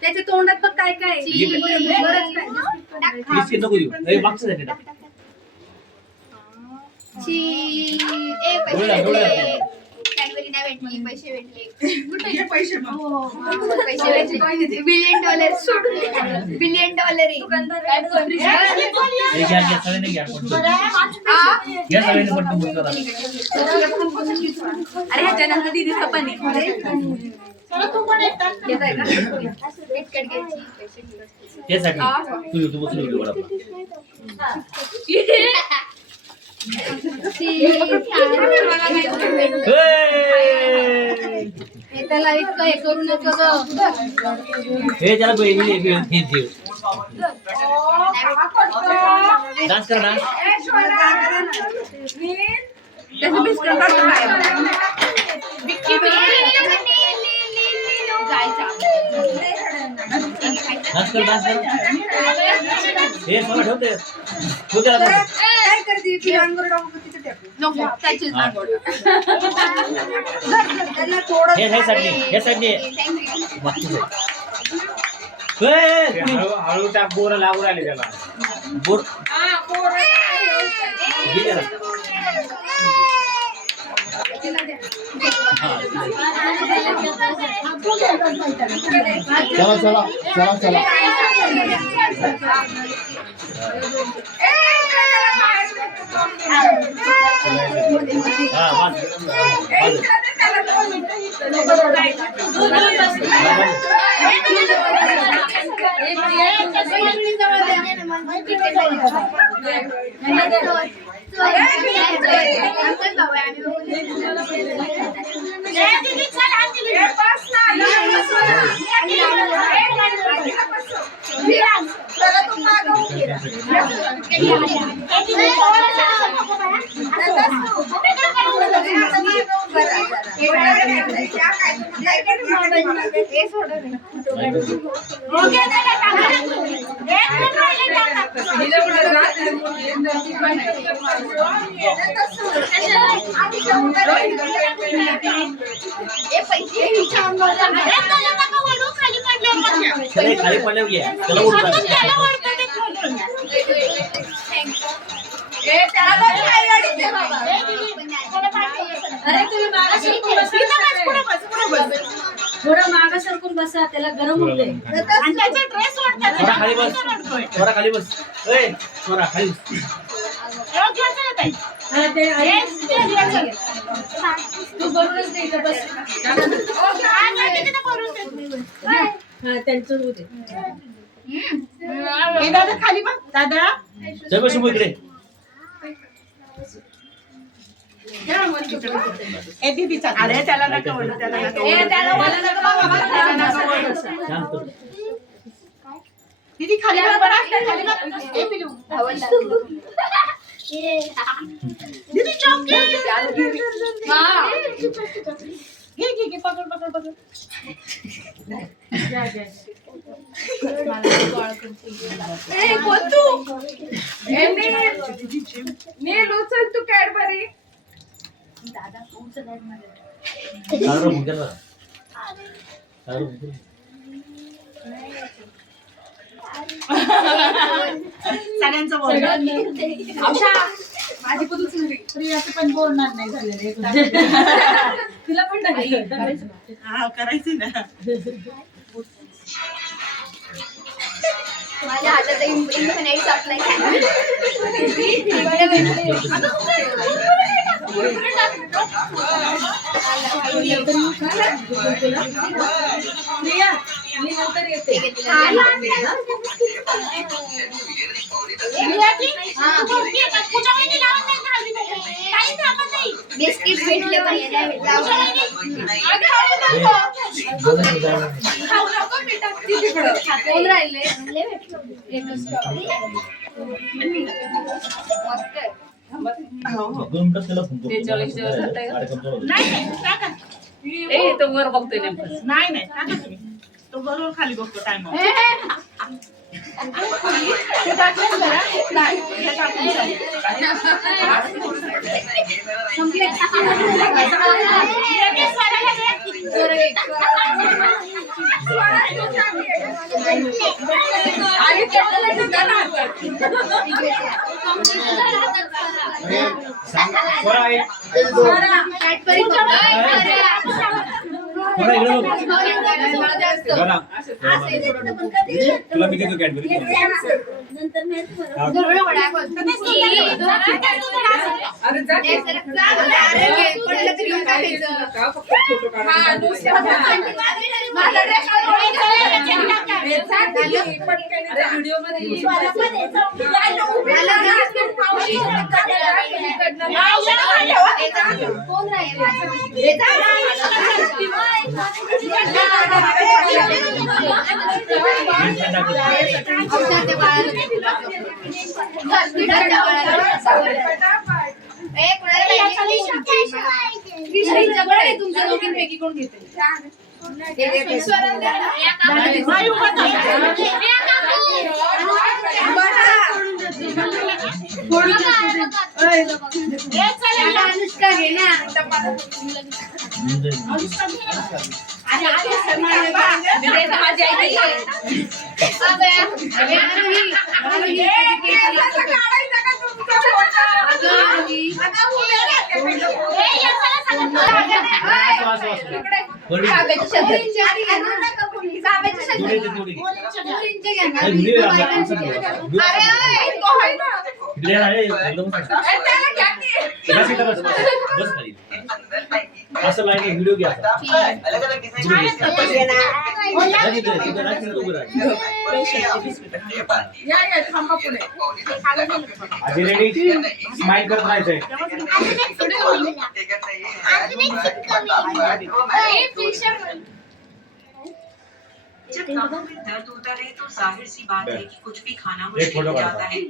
त्याच्या तोंडात पण काय काय नको देऊ मागच्या साईडला कॅडबरी नाही भेटली, पैसे भेटले. कुठे पैसे? पैसे भेटले. $1 बिलियन सोडून $1 बिलियन अरे ह्याच्यानंतर दीदीचं पण आहे. त्याला इतकं हे करू नका हे त्याला डान्स करा हे सगळं ठेवते काय करते ती अंगोर डाऊन तिथे टाकू नको त्याची त्याला थोडं हे साईडने हळू टाक बोर लागू राहिले त्याला बोर चला चला चला चला खाली पडले थोडं मागं सरकून बसा त्याला गरम होते आणि त्याचे ड्रेस खाली बस थोडा खाली बस थोडा खाली तू बरोबरच दे इथं बस त्यांचं होते दादा खाली बघ दादा इकडे अरे त्याला नका बोलू दीदी खाली दीदी घे पकड उचल तू कॅडबरी सगळ्यांचं बोल माझी पण उचलली प्रियाचं पण बोलणार नाही झालेलं तिला पण करायचं ना माझ्या हातात इन्फिनिट सप्लाय प्रिया मी नंतर येते बिस्किट भेटले खाऊ नको बेटा कोण राहिले एकच मस्त आहे. 2 मिनिटात त्याला फोन करतो. नाही टाका. तो वर बघतोय नेमकं. नाही टाका तुम्ही. तो बरोबर खाली बघतो टाइम. बरं आहे. बरं इकडे बघ. बरं. तुला मी देतो कॅडबरी. तुमच्या दोघींपैकी कोण घेते अनुष्का घे ना असं लाईन व्हिडिओ घ्या. आधी रेडी स्माइल करत राहायचंय. जब दांतों में दर्द होता है तो जाहिर सी बात है कि कुछ भी खाना मुश्किल हो जाता है.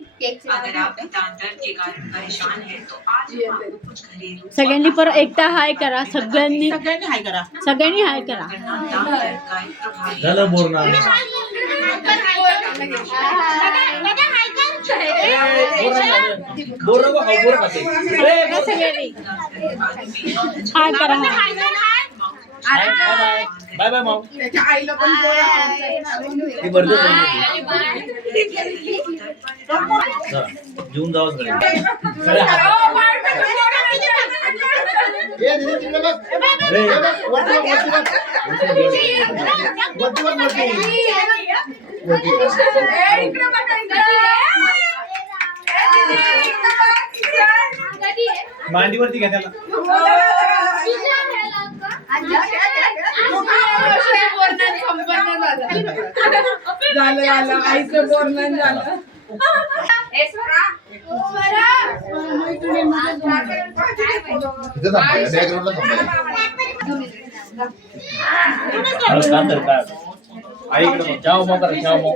अगर आप भी दांत दर्द के कारण परेशान हैं तो आज हम आपको कुछ घरेलू सगळ्यांनी पर एकटा हाय करा. सगळ्यांनी हाय करा. सगळ्यांनी हाय करा. दांत दर्द का एक प्रभावी झालं बोलणार. बोल नको बोल खाते. सगळ्यांनी हाय करा. बाय बाय माऊ. आईला पण ती बर्दच जेवून जावंच घरी. ए दीदी तिकडे बघ. वरती मांडीवरती घ्या त्याला. झालं आईचं बोलणं झालं. तिथे थांबायला बॅकग्राऊंडला थांबायला. आईकडे बघ. जाओ मग करा. जाओ मग.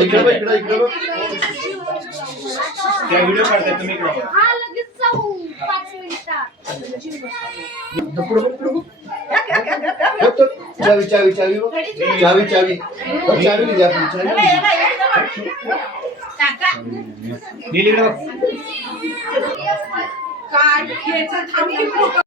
इकडे बघ, इकडे बघ. त्या व्हिडिओ काढताय तुम्ही इकडे बघा. चावी चावी चावी बघ. चावी चावी बघ. चावी दिली आपली चावी. नील इकडे बघ. काय घ्यायचं थांब.